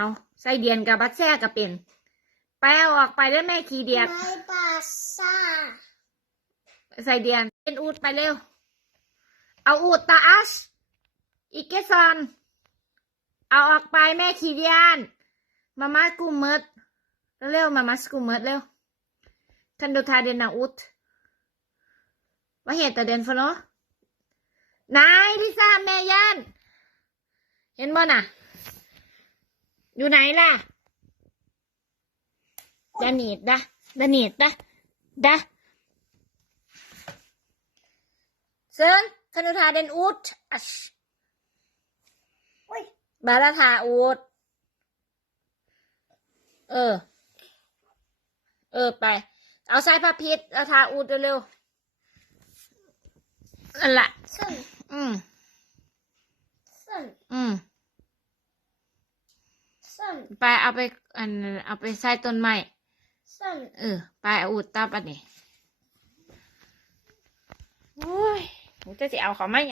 เอาใส่เดียนกับบัดแซ่ก็เป็น ไปเอาออกไปได้วแม่ขี้เดียดไม่ปาซ่าใส่เดียนเป็นอูดไปเร็ว เอาอูดตาอัชอีกเกซอนเอาออกไปแม่ขี้เดียนมามาสกูมเมิดเร็วมามาสกูมเมิดเร็วคันดูทาเดนนาอุดว่าเหตุแต่เดนฟโนนายลิซ่าแม่ย่านเห็นบ่น่ะ อยู่ไหนล่ะดานีดดะดานีดดะดะซึ่งคนุธาเดนอูดอัชอุ้ยบาราธาอูดเออ เออไป เอาสายพระพิษเอาทาอูดเร็วๆนั่นละส้นอืมส้นอืม ส้นไปเอาไปอันเอาไปใส่ต้นไม้ส้นเออไปเอาอูดตับอันนี้โอ้ยผมจะสิเอาเขาไหม